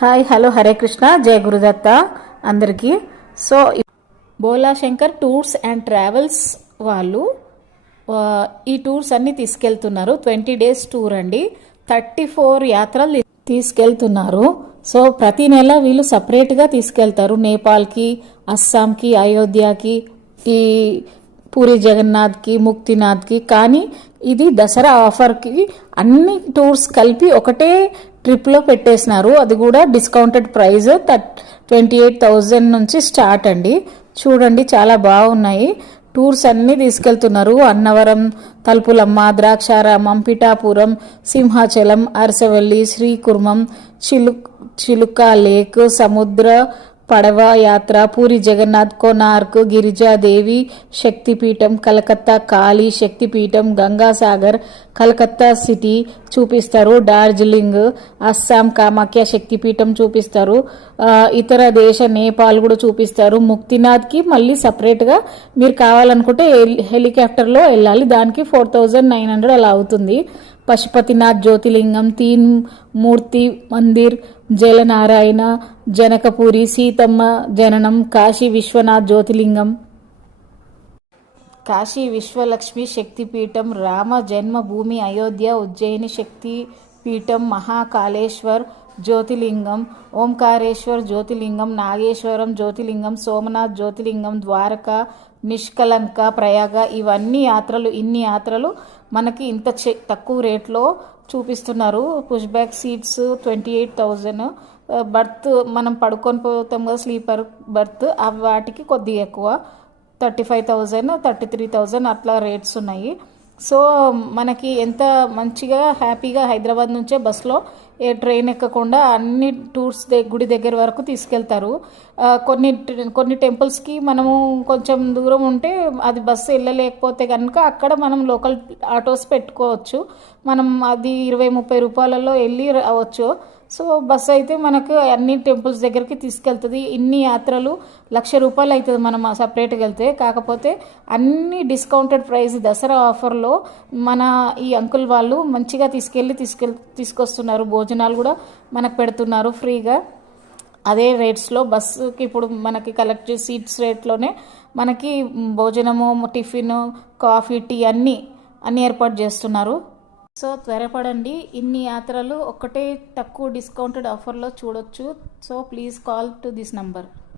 Hi hello Hare Krishna జయ గురుదత్త అందరికీ. So Bhola Shankar tours and travels వాళ్ళు ఈ టూర్స్ అన్ని తీసుకెళ్తున్నారు. 20 days టూర్ అండి. 34 యాత్రలు తీసుకెళ్తున్నారు. సో ప్రతి నెల వీళ్ళు సపరేట్గా తీసుకెళ్తారు. నేపాల్కి, అస్సాంకి, అయోధ్యకి, ఈ పూరి జగన్నాథ్కి, ముక్తినాథ్కి. కానీ ఇది దసరా ఆఫర్కి అన్ని టూర్స్ కలిపి ఒకటే ట్రిప్లో పెట్టేసినారు. అది కూడా డిస్కౌంటెడ్ ప్రైస్ 28,000 నుంచి స్టార్ట్ అండి. చూడండి చాలా బాగున్నాయి. టూర్స్ అన్నీ తీసుకెళ్తున్నారు. అన్నవరం, తలుపులమ్మ, ద్రాక్షారామం, పిఠాపురం, సింహాచలం, అరసవల్లి, శ్రీకుర్మం, చిలుక లేక్, సముద్ర పడవ యాత్ర, పూరి జగన్నాథ్, కోనార్క్, గిరిజాదేవి శక్తిపీఠం, కలకత్తా కాళీ శక్తిపీఠం, గంగాసాగర్, కలకత్తా సిటీ చూపిస్తారు. డార్జిలింగ్, అస్సాం కామాఖ్య శక్తిపీఠం చూపిస్తారు. ఇతర దేశ నేపాల్ కూడా చూపిస్తారు. ముక్తినాథ్కి మళ్ళీ సపరేట్గా మీరు కావాలనుకుంటే హెలికాప్టర్లో వెళ్ళాలి. దానికి 4,900 అలా అవుతుంది. పశుపతినాథ్ జ్యోతిలింగం, తీన్ మూర్తి మందిర్, జలనారాయణ, జనకపురి, సీతమ్మ జననం, కాశీ విశ్వనాథ్ జ్యోతిలింగం, కాశీ విశ్వలక్ష్మి శక్తిపీఠం, రామ జన్మభూమి అయోధ్య, ఉజ్జయిని శక్తిపీఠం, మహాకాళేశ్వర్ జ్యోతిలింగం, ఓంకారేశ్వర్ జ్యోతిలింగం, నాగేశ్వరం జ్యోతిలింగం, సోమనాథ్ జ్యోతిలింగం, ద్వారకా, నిష్కలంక, ప్రయాగ. ఇన్ని యాత్రలు మనకి ఇంత తక్కువ రేట్లో చూపిస్తున్నారు. Push back seats 28,000. బర్త్ మనం పడుకొని పోతాం కదా, స్లీపర్ బర్త్, వాటికి కొద్దిగా ఎక్కువ 35,000, 33,000 అట్లా రేట్స్ ఉన్నాయి. సో మనకి ఎంత మంచిగా హ్యాపీగా హైదరాబాద్ నుంచే బస్లో ట్రైన్ ఎక్కకుండా అన్ని టూర్స్ గుడి దగ్గర వరకు తీసుకెళ్తారు. కొన్ని టెంపుల్స్కి మనము కొంచెం దూరం ఉంటే అది బస్సు వెళ్ళలేకపోతే కనుక అక్కడ మనం లోకల్ ఆటోస్ పెట్టుకోవచ్చు. మనం అది 20-30 రూపాయలలో వెళ్ళి రావచ్చు. సో బస్సు అయితే మనకు అన్ని టెంపుల్స్ దగ్గరికి తీసుకెళ్తుంది. ఇన్ని యాత్రలు 1,00,000 రూపాయలు అవుతుంది మనం సపరేట్గా వెళ్తే. కాకపోతే అన్ని డిస్కౌంటెడ్ ప్రైస్ దసరా ఆఫర్లో మన ఈ అంకుల్ వాళ్ళు మంచిగా తీసుకొస్తున్నారు. భోజనాలు కూడా మనకు పెడుతున్నారు ఫ్రీగా. అదే రేట్స్లో బస్సుకి ఇప్పుడు మనకి కలెక్ట్ సీట్స్ రేట్లోనే మనకి భోజనము, టిఫిన్, కాఫీ, టీ అన్నీ ఏర్పాటు చేస్తున్నారు. సో త్వరపడండి. ఇన్ని యాత్రలు ఒకటే తక్కువ డిస్కౌంటెడ్ ఆఫర్లో చూడొచ్చు. So please call to this number.